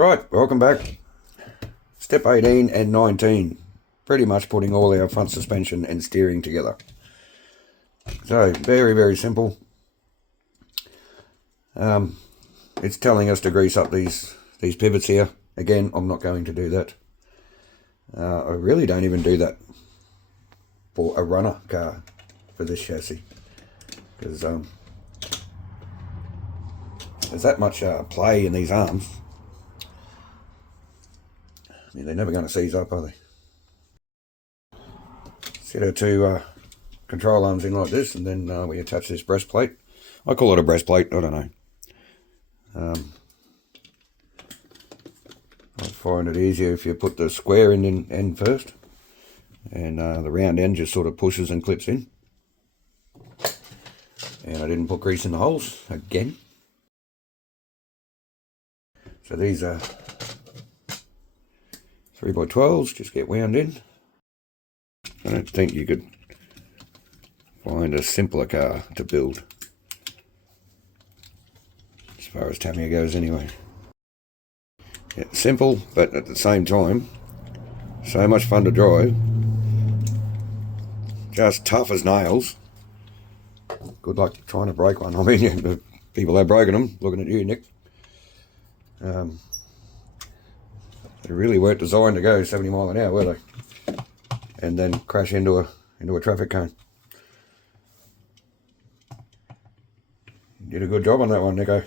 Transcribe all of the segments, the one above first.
Right, welcome back. Step 18 and 19. Pretty much putting all our front suspension and steering together. So, very, very simple. It's telling us to grease up these pivots here. Again, I'm not going to do that. I really don't even do that for a runner car for this chassis. Because there's that much play in these arms. I mean, they're never going to seize up, are they? Set our two control arms in like this, and then we attach this breastplate. I call it a breastplate, I don't know. I find it easier if you put the square end first, and the round end just sort of pushes and clips in. And I didn't put grease in the holes again. So these are 3x12s, just get wound in. I don't think you could find a simpler car to build, as far as Tamiya goes anyway. Yeah, simple, but at the same time, so much fun to drive. Just tough as nails. Good luck trying to break one. I mean, the people have broken them, looking at you, Nick. They really weren't designed to go 70 miles an hour, were they? And then crash into a traffic cone. Did a good job on that one, Nico.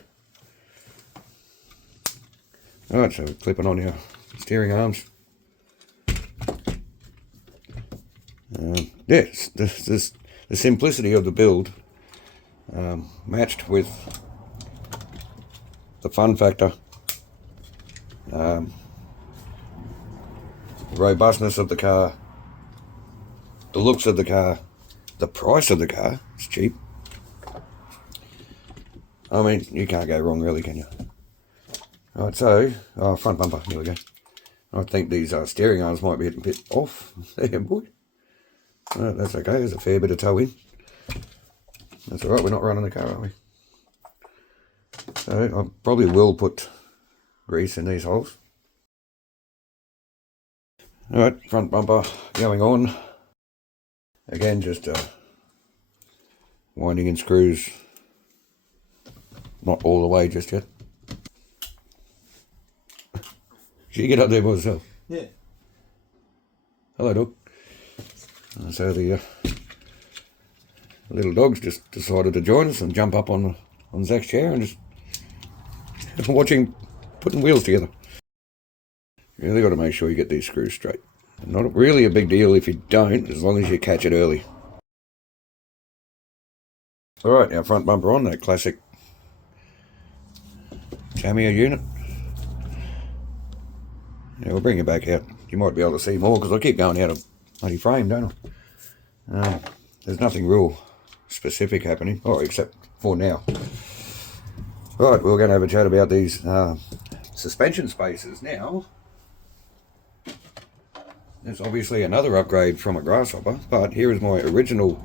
Alright, so clipping on your steering arms. Yes, the simplicity of the build matched with the fun factor, the robustness of the car, the looks of the car, the price of the car. It's cheap. I mean, you can't go wrong, really, can you? Right, so, front bumper, here we go. I think these steering arms might be a bit off there, boy. That's okay, there's a fair bit of toe in. That's alright, we're not running the car, are we? So, I probably will put grease in these holes. Alright, front bumper going on. Again, just winding in screws. Not all the way just yet. Should you get up there by yourself? Yeah. Hello, dog. So the little dog's just decided to join us and jump up on Zach's chair and just watch him putting wheels together. You really got to make sure you get these screws straight. Not really a big deal if you don't, as long as you catch it early. Alright, our front bumper on, that classic Tamiya unit. Yeah, we'll bring it back out. You might be able to see more because I keep going out of bloody frame, don't I? There's nothing real specific happening, except for now. Right, we're going to have a chat about these suspension spacers now. There's obviously another upgrade from a Grasshopper, but here is my original.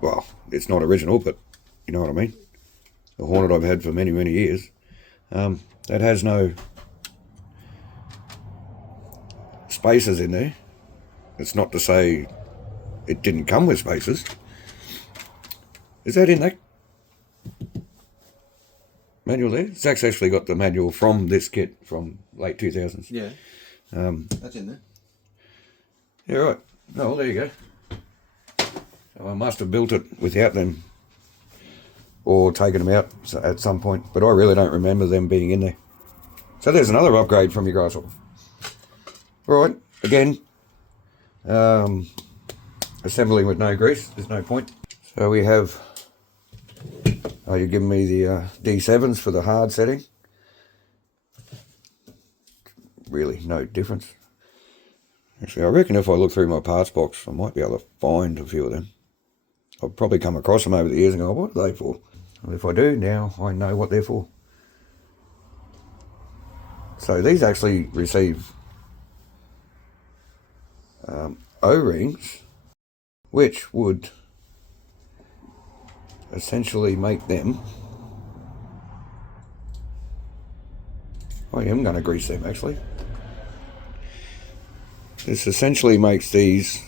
Well, it's not original, but you know what I mean. The Hornet I've had for many, many years. That has no spacers in there. It's not to say it didn't come with spacers. Is that in that manual there? Zach's actually got the manual from this kit from late 2000s. Yeah. That's in there. Yeah, right. Oh, well, there you go. So I must have built it without them or taken them out at some point, but I really don't remember them being in there. So there's another upgrade from your Grasshopper. Alright, again, assembling with no grease, there's no point. So we have, you're giving me the D7s for the hard setting. Really no difference. Actually, I reckon if I look through my parts box, I might be able to find a few of them. I've probably come across them over the years and go, what are they for? And if I do, now I know what they're for. So these actually receive O-rings, which would essentially make them I am going to grease them actually. This essentially makes these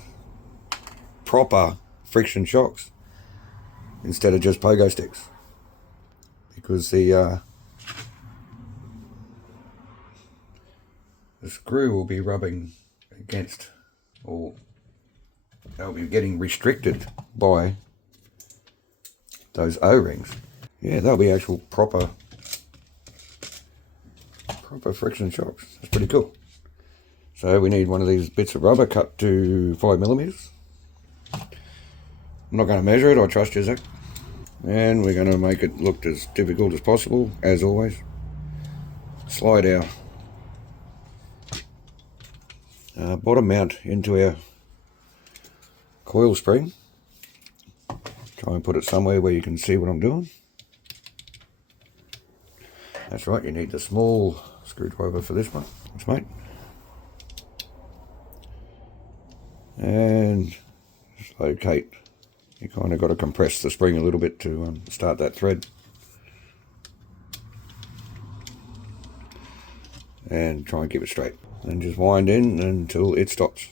proper friction shocks instead of just pogo sticks, because the screw will be rubbing against, or they'll be getting restricted by those O-rings. Yeah, they'll be actual proper friction shocks. That's pretty cool. So we need one of these bits of rubber cut to 5mm. I'm not going to measure it, I trust you, Zach. And we're going to make it look as difficult as possible, as always. Slide our bottom mount into our coil spring. Try and put it somewhere where you can see what I'm doing. That's right, you need the small screwdriver for this one. Thanks, mate. And just locate. You kind of got to compress the spring a little bit to start that thread. And try and keep it straight. And just wind in until it stops,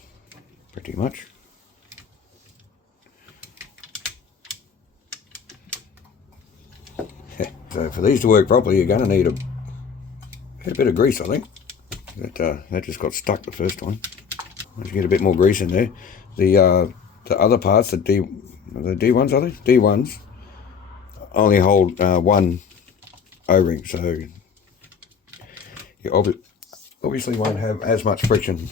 pretty much. So for these to work properly, you're going to need a bit of grease, I think. That just got stuck the first time. Let's get a bit more grease in there. The other parts, the D1s, are they? D1s only hold one O-ring, so you obviously won't have as much friction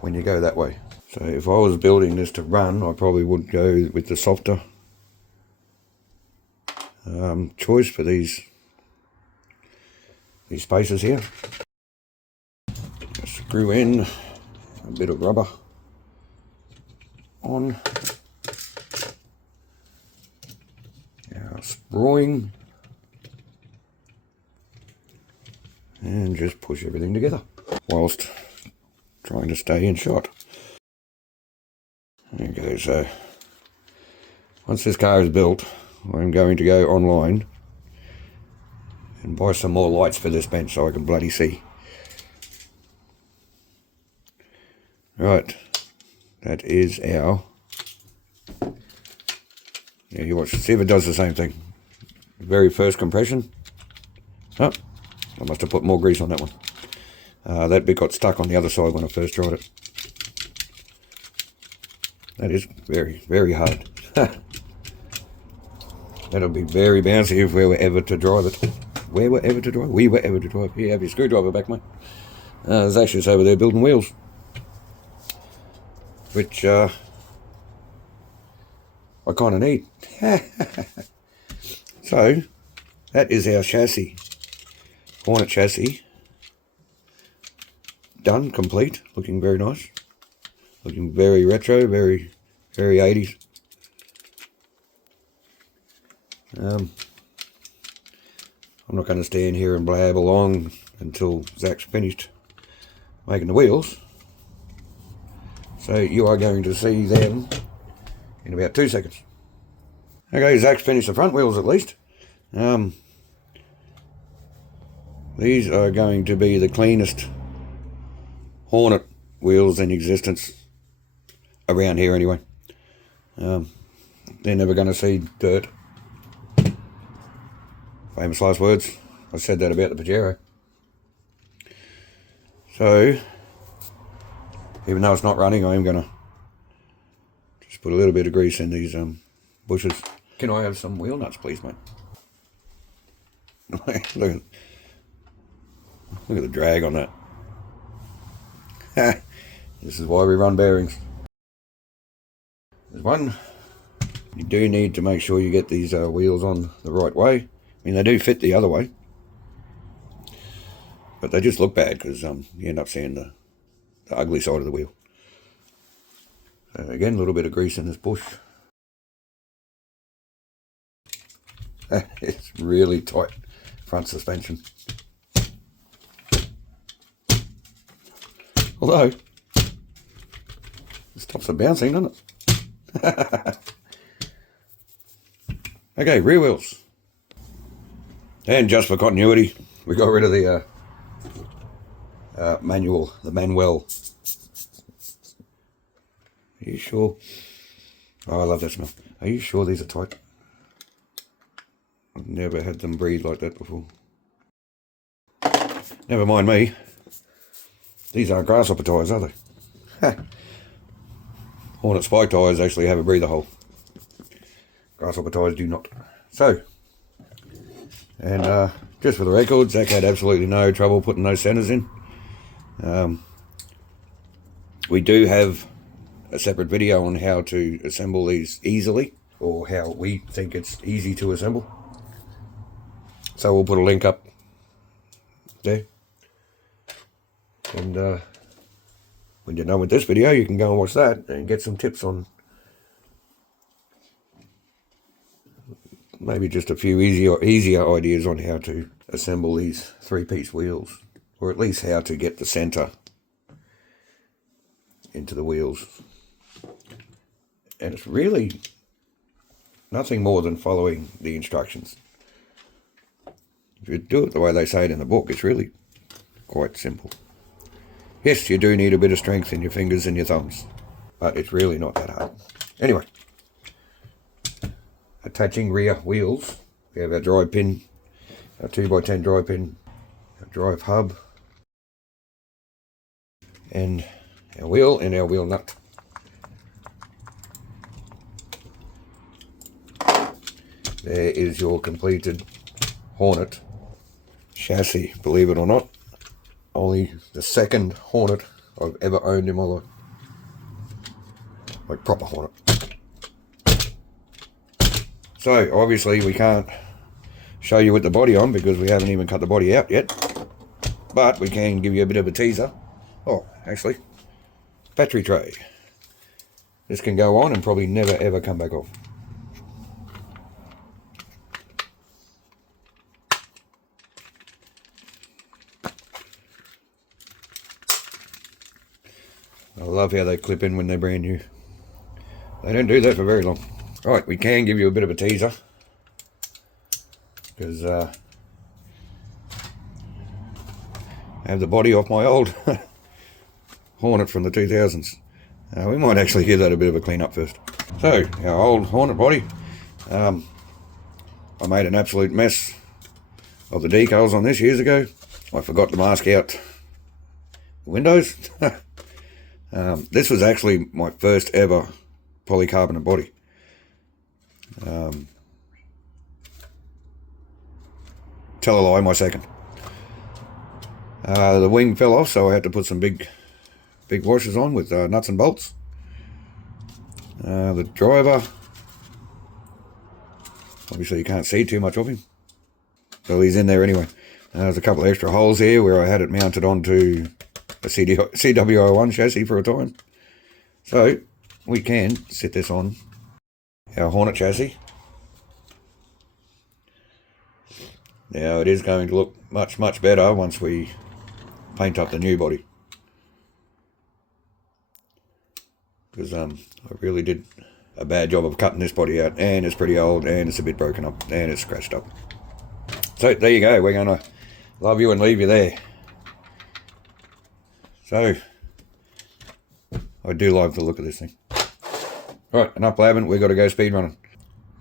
when you go that way. So if I was building this to run, I probably would go with the softer choice for these spaces here. Just screw in a bit of rubber on our sprawling and just push everything together whilst trying to stay in shot. There you go. So once this car is built, I'm going to go online and buy some more lights for this bench so I can bloody see. Right, that is our... Yeah, you watch, see if it does the same thing. Very first compression. Oh, I must have put more grease on that one. That bit got stuck on the other side when I first tried it. That is very, very hard. That'll be very bouncy if we were ever to drive it. We were ever to drive. Here, have your screwdriver back, mate. There's actually over there building wheels. Which I kind of need. So, that is our chassis. Hornet chassis. Done, complete. Looking very nice. Looking very retro, very 80s. I'm not going to stand here and blab along until Zach's finished making the wheels. So you are going to see them in about 2 seconds. Okay, Zach's finished the front wheels at least. These are going to be the cleanest Hornet wheels in existence around here anyway. They're never going to see dirt. Famous last words. I said that about the Pajero. So, even though it's not running, I am going to just put a little bit of grease in these bushes. Can I have some wheel nuts, please, mate? Look at the drag on that. This is why we run bearings. There's one. You do need to make sure you get these wheels on the right way. I mean, they do fit the other way, but they just look bad because you end up seeing the ugly side of the wheel. So again, a little bit of grease in this bush. It's really tight front suspension. Although, it stops it bouncing, doesn't it? Okay, rear wheels. And just for continuity, we got rid of the manual, the manual. Are you sure? Oh, I love that smell. Are you sure these are tight? I've never had them breathe like that before. Never mind me. These aren't grasshopper tyres, are they? Hornet spike tyres actually have a breather hole. Grasshopper tyres do not. So, and just for the record, Zach had absolutely no trouble putting those centres in. We do have a separate video on how to assemble these easily, or how we think it's easy to assemble. So we'll put a link up there. And when you're done with this video, you can go and watch that and get some tips on maybe just a few easier ideas on how to assemble these 3-piece wheels, or at least how to get the center into the wheels. And it's really nothing more than following the instructions. If you do it the way they say it in the book, it's really quite simple. Yes, you do need a bit of strength in your fingers and your thumbs, but it's really not that hard. Anyway, attaching rear wheels, we have our drive pin, our 2x10 drive pin, our drive hub, and our wheel nut. There is your completed Hornet chassis, believe it or not. Only the second Hornet I've ever owned in my life. Like proper Hornet. So obviously we can't show you with the body on because we haven't even cut the body out yet. But we can give you a bit of a teaser. Oh, actually, battery tray. This can go on and probably never ever come back off. I love how they clip in when they're brand new. They don't do that for very long. Right, we can give you a bit of a teaser. Because I have the body off my old Hornet from the 2000s. We might actually give that a bit of a clean up first. So, our old Hornet body. I made an absolute mess of the decals on this years ago. I forgot to mask out the windows. This was actually my first ever polycarbonate body. Tell a lie, my second. The wing fell off, so I had to put some big washers on with nuts and bolts. The driver, obviously you can't see too much of him, so he's in there anyway. There's a couple of extra holes here where I had it mounted onto a CWI1 chassis for a time. So we can sit this on our Hornet chassis. Now it is going to look much better once we paint up the new body, because I really did a bad job of cutting this body out, and it's pretty old, and it's a bit broken up, and it's scratched up. So there you go, we're gonna love you and leave you there. So I do like the look of this thing. Right, enough blabbing, we've got to go speed running.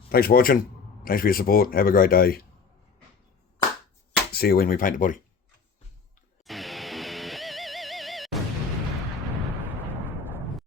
Thanks for watching, thanks for your support, have a great day. See you when we paint the body.